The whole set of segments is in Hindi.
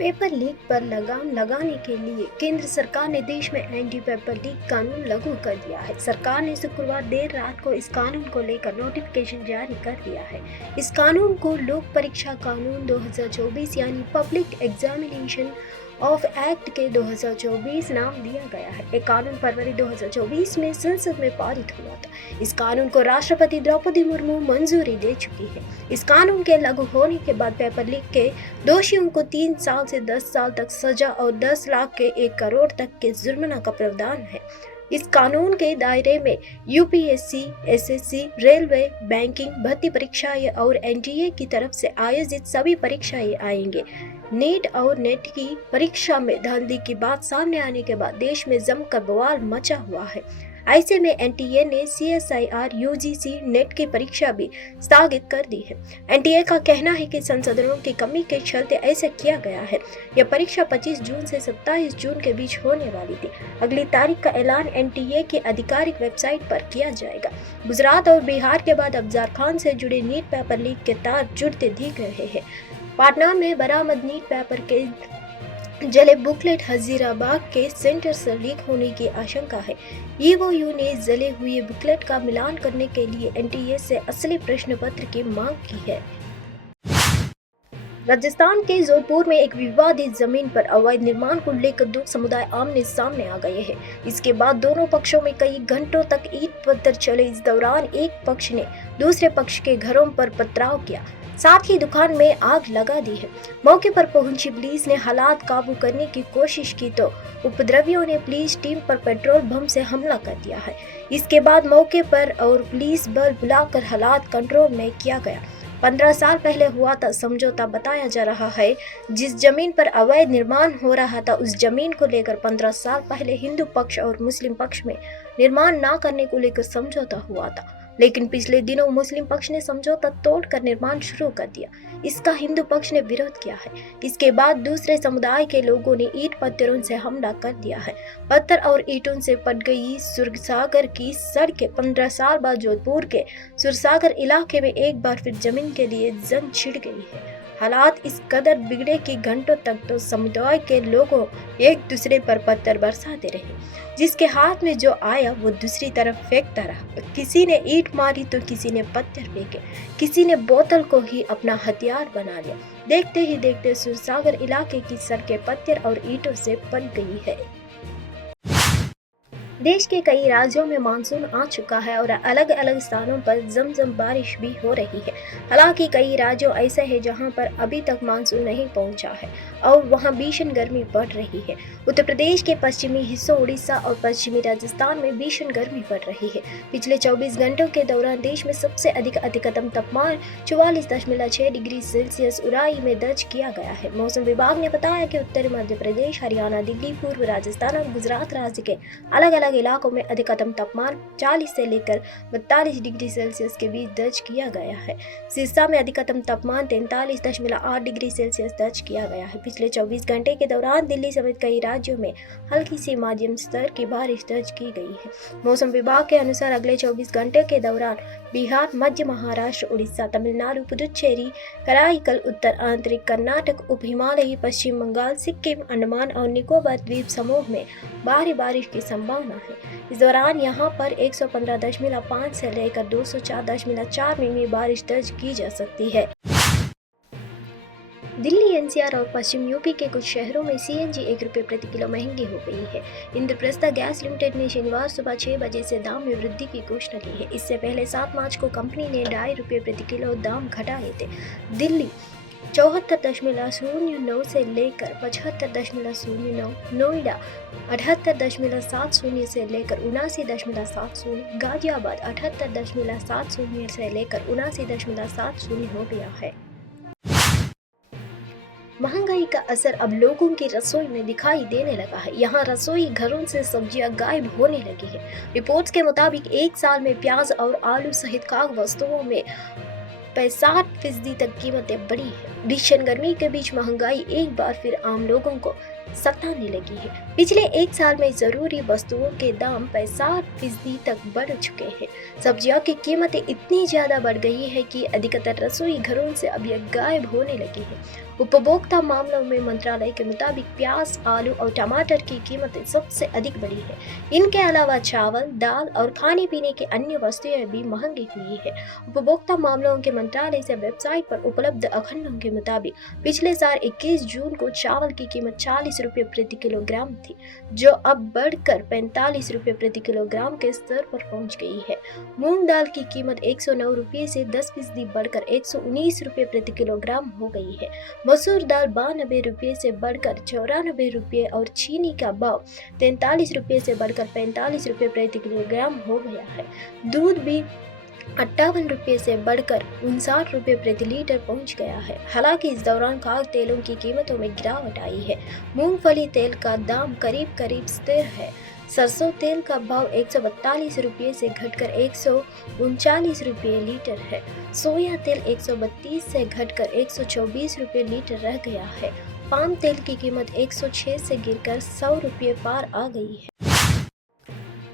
पेपर लीक पर लगाम लगाने के लिए केंद्र सरकार ने देश में एंटी पेपर लीक कानून लागू कर दिया है। सरकार ने शुक्रवार देर रात को इस कानून को लेकर नोटिफिकेशन जारी कर दिया है। इस कानून को लोक परीक्षा कानून 2024 यानी पब्लिक एग्जामिनेशन ऑफ एक्ट के 2024 नाम दिया गया है। ये कानून फरवरी 2024 में संसद में पारित हुआ था। इस कानून को राष्ट्रपति द्रौपदी मुर्मू मंजूरी दे चुकी है। इस कानून के लागू होने के बाद पेपर लीक के दोषियों को 3 साल से 10 साल तक सजा और 10 लाख के 1 करोड़ तक के जुर्माना का प्रावधान है। इस कानून के दायरे में यूपीएससी, एसएससी, रेलवे, बैंकिंग, भर्ती परीक्षाएं और एनटीए की तरफ से आयोजित सभी परीक्षाएं आएंगे। नीट और नेट की परीक्षा में धांधली की बात सामने आने के बाद देश में जमकर बवाल मचा हुआ है। ऐसे में एनटीए ने सीएसआईआर, यूजीसी, नेट की परीक्षा भी स्थगित कर दी है। एनटीए का कहना है कि संसाधनों की कमी के चलते ऐसा किया गया है। यह परीक्षा 25 जून से 27 जून के बीच होने वाली थी। अगली तारीख का ऐलान एनटीए की आधिकारिक वेबसाइट पर किया जाएगा। गुजरात और बिहार के बाद अब झारखंड से जुड़े नीट पेपर लीक के तार जुड़ते दिख रहे हैं। पटना में बरामद नीट पेपर के जले बुकलेट हजीराबाद के सेंटर से लीक होने की आशंका है। ईओयू ने जले हुए बुकलेट का मिलान करने के लिए एनटीए से असली प्रश्न पत्र की मांग की है। राजस्थान के जोधपुर में एक विवादित जमीन पर अवैध निर्माण को लेकर दो समुदाय आमने सामने आ गए हैं। इसके बाद दोनों पक्षों में कई घंटों तक ईंट पत्थर चले। इस दौरान एक पक्ष ने दूसरे पक्ष के घरों पर पथराव किया, साथ ही दुकान में आग लगा दी है। मौके पर पहुंची पुलिस ने हालात काबू करने की कोशिश की तो उपद्रवियों ने पुलिस टीम पर पेट्रोल बम से हमला कर दिया है। इसके बाद मौके पर और पुलिस बल बुलाकर हालात कंट्रोल में किया गया। 15 साल पहले हुआ था समझौता बताया जा रहा है। जिस जमीन पर अवैध निर्माण हो रहा था उस जमीन को लेकर 15 साल पहले हिंदू पक्ष और मुस्लिम पक्ष में निर्माण न करने को लेकर समझौता हुआ था, लेकिन पिछले दिनों मुस्लिम पक्ष ने समझौता तोड़कर निर्माण शुरू कर दिया। इसका हिंदू पक्ष ने विरोध किया है। इसके बाद दूसरे समुदाय के लोगों ने ईंट पत्थरों से हमला कर दिया है। पत्थर और ईंटों से पट गई सुरसागर की सड़कें। 15 साल बाद जोधपुर के सुरसागर इलाके में एक बार फिर जमीन के लिए जंग छिड़ गई है। हालात इस कदर बिगड़े कि घंटों तक तो समुदाय के लोगों एक दूसरे पर पत्थर बरसाते रहे। जिसके हाथ में जो आया वो दूसरी तरफ फेंकता रहा। किसी ने ईंट मारी तो किसी ने पत्थर फेंके, किसी ने बोतल को ही अपना हथियार बना लिया। देखते ही देखते सुरसागर इलाके की सड़कें पत्थर और ईंटों से पट गई है। देश के कई राज्यों में मानसून आ चुका है और अलग अलग स्थानों पर जमजम बारिश भी हो रही है। हालांकि कई राज्यों ऐसे हैं जहां पर अभी तक मानसून नहीं पहुंचा है और वहां भीषण गर्मी बढ़ रही है। उत्तर प्रदेश के पश्चिमी हिस्सों, उड़ीसा और पश्चिमी राजस्थान में भीषण गर्मी बढ़ रही है। पिछले 24 घंटों के दौरान देश में सबसे अधिक अधिकतम तापमान 44.6 डिग्री सेल्सियस उराई में दर्ज किया गया है। मौसम विभाग ने बताया कि उत्तरी मध्य प्रदेश, हरियाणा, दिल्ली, पूर्व राजस्थान और गुजरात राज्य के अलग अलग इलाकों में अधिकतम तापमान 40 से लेकर 42 डिग्री सेल्सियस के बीच दर्ज किया गया है। सिरसा में अधिकतम तापमान 43.8 डिग्री सेल्सियस दर्ज किया गया है। पिछले 24 घंटे के दौरान दिल्ली समेत कई राज्यों में हल्की से मध्यम स्तर की बारिश दर्ज की गई है। मौसम विभाग के अनुसार अगले 24 घंटे के दौरान बिहार, मध्य महाराष्ट्र, उड़ीसा, तमिलनाडु, पुदुचेरी, कराईकल, उत्तर आंतरिक कर्नाटक, उप हिमालयी, पश्चिम बंगाल, सिक्किम, अंडमान और निकोबार द्वीप समूह में भारी बारिश की संभावना है। इस दौरान यहां पर 115.5 से लेकर 204.4 मिमी बारिश दर्ज की जा सकती है। दिल्ली, एनसीआर और पश्चिम यूपी के कुछ शहरों में सीएनजी 1 रुपये प्रति किलो महंगी हो गई है। इंद्रप्रस्थ गैस लिमिटेड ने शनिवार सुबह 6 बजे से दाम में वृद्धि की घोषणा की है। इससे पहले 7 मार्च को कंपनी ने 2.5 रुपये प्रति किलो दाम घटाए थे। दिल्ली 74.09 से लेकर 75.09, नोएडा 78.70 से लेकर 79.70, गाजियाबाद 78.70 से लेकर 79.70 हो गया है। महंगाई का असर अब लोगों की रसोई में दिखाई देने लगा है। यहाँ रसोई घरों से सब्जियां गायब होने लगी है। रिपोर्ट्स के मुताबिक एक साल में प्याज और आलू सहित खाद्य वस्तुओं में 65% तक कीमतें बढ़ी है। भीषण गर्मी के बीच महंगाई एक बार फिर आम लोगों को सताने लगी है। पिछले एक साल में जरूरी वस्तुओं के दाम 65% तक बढ़ चुके हैं। सब्जियों की कीमतें इतनी ज्यादा बढ़ गई है कि अधिकतर रसोई घरों से अब यह गायब होने लगी है। उपभोक्ता मामलों में मंत्रालय के मुताबिक प्याज, आलू और टमाटर की कीमतें सबसे अधिक बढ़ी है। इनके अलावा चावल, दाल और खाने पीने की अन्य वस्तुएं भी महंगी हुई है। उपभोक्ता मामलों के मंत्रालय से वेबसाइट पर उपलब्ध आंकड़ों के मुताबिक पिछले साल 21 जून को चावल की कीमत 40 रुपये प्रति किलोग्राम थी, जो अब बढ़कर 45 रुपये प्रति किलोग्राम के स्तर पर पहुंच गई है। मूंग दाल की कीमत 109 रुपये से 10% बढ़कर 119 रुपये प्रति किलोग्राम हो गई है। मसूर दाल 92 रुपये से बढ़कर 94 रुपये और चीनी का भाव 43 रुपये से बढ़कर 45 रुपये प्रति किलोग्राम हो गया है। दूध भी 58 रुपये से बढ़कर 59 रुपये प्रति लीटर पहुंच गया है। हालांकि इस दौरान खाद्य तेलों की कीमतों में गिरावट आई है। मूंगफली तेल का दाम करीब स्थिर है। सरसों तेल का भाव 142 रुपये से घटकर 139 रुपये लीटर है। सोया तेल 132 से घटकर 124 रुपये लीटर रह गया है। पाम तेल की कीमत 106 से गिरकर 100 रुपये पार आ गई है।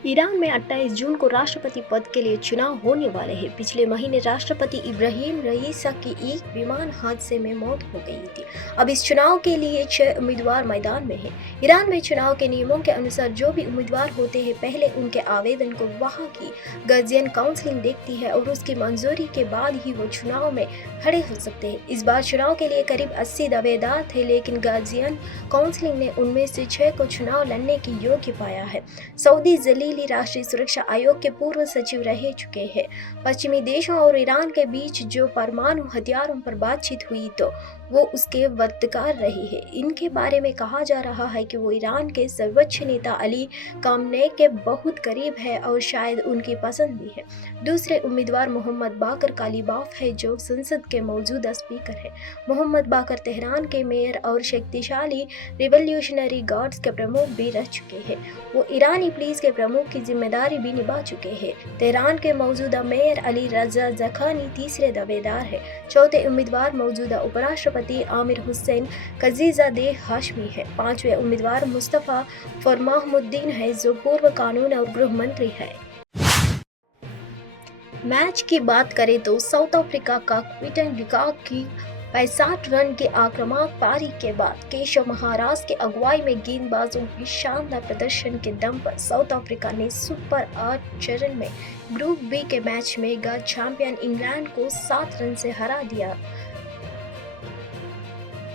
ईरान में 28 जून को राष्ट्रपति पद के लिए चुनाव होने वाले हैं। पिछले महीने राष्ट्रपति इब्राहिम रईसा की एक विमान हादसे में मौत हो गई थी। अब इस चुनाव के लिए 6 उम्मीदवार मैदान में हैं। ईरान में चुनाव के नियमों के अनुसार जो भी उम्मीदवार होते हैं, पहले उनके आवेदन को वहां की गार्जियन काउंसिल देखती है और उसकी मंजूरी के बाद ही वो चुनाव में खड़े हो सकते हैं। इस बार चुनाव के लिए करीब 80 दावेदार थे, लेकिन गार्जियन काउंसिल ने उनमें से 6 को चुनाव लड़ने की योग्य पाया है। सऊदी जलील राष्ट्रीय सुरक्षा आयोग के पूर्व सचिव रह चुके हैं। पश्चिमी देशों और ईरान के बीच जो परमाणु हथियारों पर बातचीत हुई तो वो उसके वर्तकार रही है। इनके बारे में कहा जा रहा है कि वो ईरान के सर्वोच्च नेता अली कामनेई के बहुत करीब है और शायद उनकी पसंद भी है। दूसरे उम्मीदवार मोहम्मद बाकर कालिबाफ है, जो संसद के मौजूदा स्पीकर है। मोहम्मद बाकर तेहरान के मेयर और शक्तिशाली रिवॉल्यूशनरी गार्ड्स के प्रमुख भी रह चुके हैं। वो ईरानी पुलिस के प्रमुख की जिम्मेदारी भी निभा चुके हैं। तेहरान के मौजूदा मेयर अली रजा जखानी तीसरे दावेदार है। चौथे उम्मीदवार मौजूदा उपराष्ट्रपति आमिर हुसैन कजीजादेह हाशमी है। पांचवें उम्मीदवार मुस्तफा फरमाहमुद्दीन है, जो पूर्व कानून और गृह मंत्री है। मैच की बात करें तो साउथ अफ्रीका का क्विंटन डिकॉक की 65 रन की आक्रामक पारी के बाद केशव महाराज की अगुवाई में गेंदबाजों की शानदार प्रदर्शन के दम पर साउथ अफ्रीका ने सुपर 8 चरण में ग्रुप बी के मैच में गा चैंपियन इंग्लैंड को 7 रन से हरा दिया।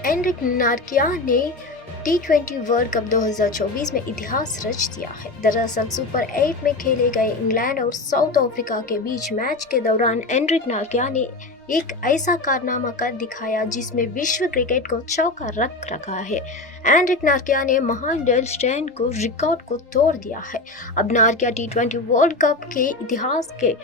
एनरिक नार्किया ने T20 वर्ल्ड कप 2024 में इतिहास रच दिया है। दरअसल सुपर 8 में खेले गए इंग्लैंड और साउथ अफ्रीका के बीच मैच के दौरान एनरिक नार्किया ने एक ऐसा कारनामा कर दिखाया जिसमें विश्व क्रिकेट को चौंका रख रखा है। एनरिक नार्किया ने महान डेल स्टेन को रिकॉर्ड को तोड़ दिया है। अब नार्किया T20 वर्ल्ड कप के इतिहास के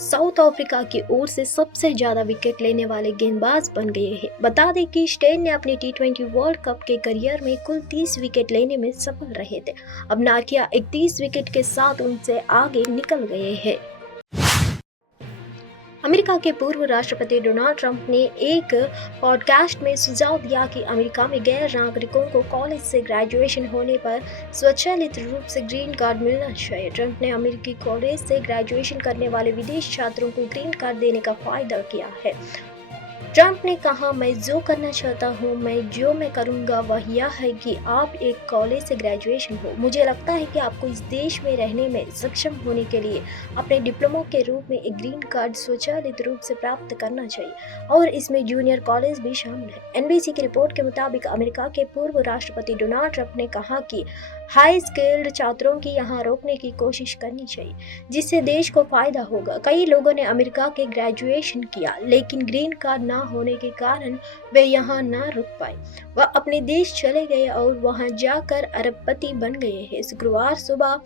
साउथ अफ्रीका की ओर से सबसे ज्यादा विकेट लेने वाले गेंदबाज बन गए हैं। बता दें कि स्टेन ने अपने T20 वर्ल्ड कप के करियर में कुल 30 विकेट लेने में सफल रहे थे। अब नार्किया 31 विकेट के साथ उनसे आगे निकल गए हैं। अमेरिका के पूर्व राष्ट्रपति डोनाल्ड ट्रंप ने एक पॉडकास्ट में सुझाव दिया कि अमेरिका में गैर नागरिकों को कॉलेज से ग्रेजुएशन होने पर स्वचालित रूप से ग्रीन कार्ड मिलना चाहिए। ट्रंप ने अमेरिकी कॉलेज से ग्रेजुएशन करने वाले विदेशी छात्रों को ग्रीन कार्ड देने का वायदा किया है। ट्रंप ने कहा, मैं जो करना चाहता हूं, मैं करूंगा वह यह है कि आप एक कॉलेज से ग्रेजुएशन हो। मुझे लगता है कि आपको इस देश में रहने में सक्षम होने के लिए अपने डिप्लोमा के रूप में एक ग्रीन कार्ड स्वचालित रूप से प्राप्त करना चाहिए और इसमें जूनियर कॉलेज भी शामिल है। एनबीसी की रिपोर्ट के मुताबिक अमेरिका के पूर्व राष्ट्रपति डोनाल्ड ट्रंप ने कहा कि हाई स्किल्ड छात्रों की यहाँ रोकने की कोशिश करनी चाहिए, जिससे देश को फायदा होगा। कई लोगों ने अमेरिका के ग्रेजुएशन किया, लेकिन ग्रीन कार्ड ना होने के कारण वे यहाँ ना रुक पाए। वह अपने देश चले गए और वहाँ जाकर अरबपति बन गए हैं। शुक्रवार सुबह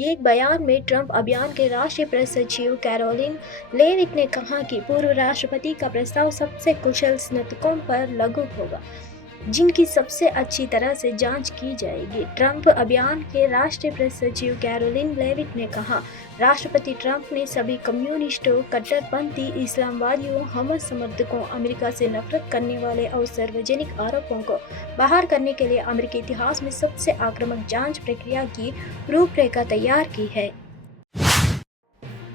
एक बयान में ट्रंप अभियान के राष्ट्रीय प्रेस सचिव कैरोलिन लेविट ने कहा कि पूर्व राष्ट्रपति का प्रस्ताव सबसे कुशल स्नातकों पर लागू होगा। जिनकी सबसे अच्छी तरह से जांच की जाएगी। ट्रंप अभियान के राष्ट्रीय प्रेस सचिव कैरोलिन लेविट ने कहा, राष्ट्रपति ट्रंप ने सभी कम्युनिस्टों, कट्टरपंथी इस्लामवादियों, हमास समर्थकों, अमेरिका से नफरत करने वाले और सार्वजनिक आरोपों को बाहर करने के लिए अमेरिकी इतिहास में सबसे आक्रामक जांच प्रक्रिया की रूपरेखा तैयार की है।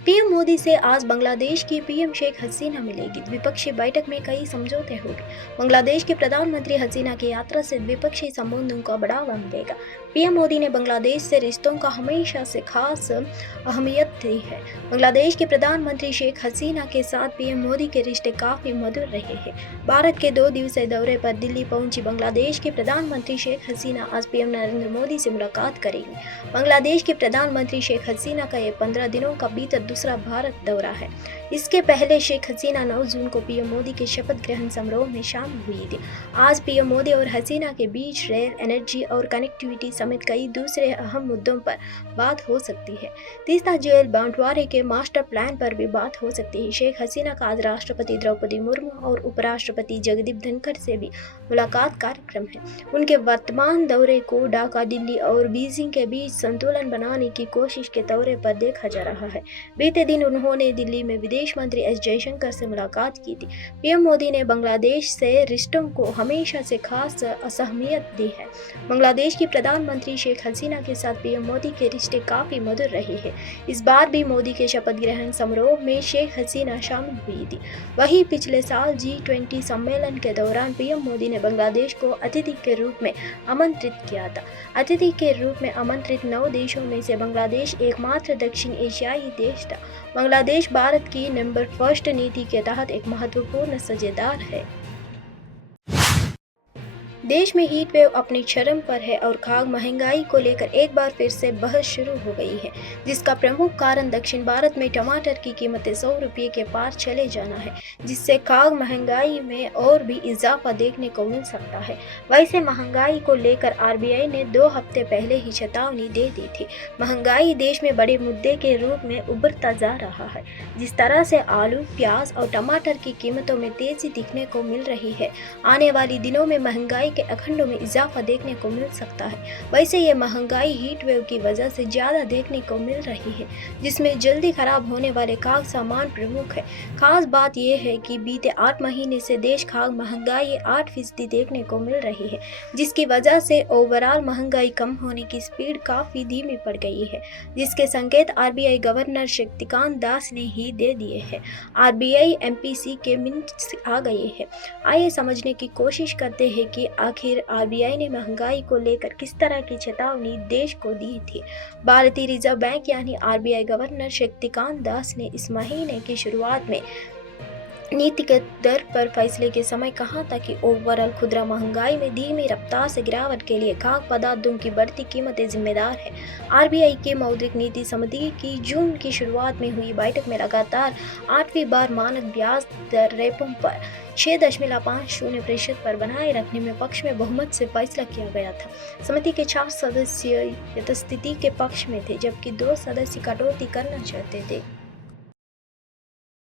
पीएम मोदी से आज बांग्लादेश की पीएम शेख हसीना मिलेगी। द्विपक्षीय बैठक में कई समझौते होंगे। बांग्लादेश के प्रधानमंत्री हसीना की यात्रा से द्विपक्षीय संबंधों को बढ़ावा मिलेगा। पीएम मोदी ने बांग्लादेश से रिश्तों का हमेशा से खास अहमियत दी है। बांग्लादेश के प्रधानमंत्री शेख हसीना के साथ पीएम मोदी के रिश्ते काफी मधुर रहे हैं। भारत के 2 दिवसीय दौरे पर दिल्ली पहुंची बांग्लादेश के प्रधानमंत्री शेख हसीना आज पीएम नरेंद्र मोदी से मुलाकात करेंगी। बांग्लादेश के प्रधानमंत्री शेख हसीना का ये 15 दिनों का भीतर दूसरा भारत दौरा है। इसके पहले शेख हसीना 9 जून को पीएम मोदी के शपथ ग्रहण समारोह में शामिल हुई थी। आज पीएम मोदी और हसीना के बीच रेल, एनर्जी और कनेक्टिविटी समेत कई दूसरे अहम मुद्दों पर बात हो सकती है। तीस्ता जेल बंटवारे के मास्टर प्लान पर भी बात हो सकती है। शेख हसीना का आज राष्ट्रपति द्रौपदी मुर्मू और उपराष्ट्रपति जगदीप धनखड़ से भी मुलाकात कार्यक्रम है। उनके वर्तमान दौरे को ढाका, दिल्ली और बीजिंग के बीच संतुलन बनाने की कोशिश के दौरे पर देखा जा रहा है। बीते दिन उन्होंने दिल्ली में विदेश मंत्री एस जयशंकर से मुलाकात की थी। पीएम मोदी ने बांग्लादेश से रिश्तों को हमेशा से खास अहमियत दी है। बांग्लादेश की प्रधानमंत्री शेख हसीना के साथ पीएम मोदी के रिश्ते काफी मधुर रहे हैं। इस बार भी मोदी के शपथ ग्रहण समारोह में शेख हसीना शामिल हुई थी। वहीं पिछले साल G20 सम्मेलन के दौरान पीएम मोदी ने बांग्लादेश को अतिथि के रूप में आमंत्रित किया था। अतिथि के रूप में आमंत्रित 9 देशों में से बांग्लादेश एकमात्र दक्षिण एशियाई देश था। बांग्लादेश भारत की नंबर फर्स्ट नीति के तहत एक महत्वपूर्ण साझेदार है। देश में हीट वेव अपनी चरम पर है और खाद्य महंगाई को लेकर एक बार फिर से बहस शुरू हो गई है, जिसका प्रमुख कारण दक्षिण भारत में टमाटर की कीमतें 100 रुपये के पार चले जाना है, जिससे खाद्य महंगाई में और भी इजाफा देखने को मिल सकता है। वैसे महंगाई को लेकर आरबीआई ने 2 हफ्ते पहले ही चेतावनी दे दी थी। महंगाई देश में बड़े मुद्दे के रूप में उभरता जा रहा है। जिस तरह से आलू, प्याज और टमाटर की कीमतों में तेजी दिखने को मिल रही है, आने वाले दिनों में महंगाई के अखंडों में इजाफा देखने को मिल सकता है। वैसे ये महंगाई हीट वेव की वजह से ज्यादा देखने को मिल रही है, जिसमें जल्दी खराब होने वाले खाद्य सामान प्रमुख है। खास बात यह है कि बीते 8 महीने से देश खाद्य महंगाई 8% देखने को मिल रही है, जिसकी वजह से ओवरऑल महंगाई कम होने की स्पीड काफी धीमी पड़ गई है, जिसके संकेत आरबीआई गवर्नर शक्तिकांत दास ने ही दे दिए हैं। आरबीआई एमपीसी के मिनट्स आ गए हैं। आइए समझने की कोशिश करते हैं कि आखिर आरबीआई ने महंगाई को लेकर किस तरह की चेतावनी देश को दी थी। भारतीय रिजर्व बैंक यानी आरबीआई गवर्नर शक्तिकांत दास ने इस महीने की शुरुआत में नीतिगत दर पर फैसले के समय कहा था कि ओवरऑल खुदरा महंगाई में धीमी रफ्तार से गिरावट के लिए खाद्य पदार्थों की बढ़ती कीमतें जिम्मेदार है। आरबीआई की मौद्रिक नीति समिति की जून की शुरुआत में हुई बैठक में लगातार 8वीं बार मानक ब्याज दर रेपो पर 6.50% पर बनाए रखने में पक्ष में बहुमत से फैसला किया गया था। समिति के 4 सदस्य यथास्थिति के पक्ष में थे, जबकि 2 सदस्य कटौती करना चाहते थे।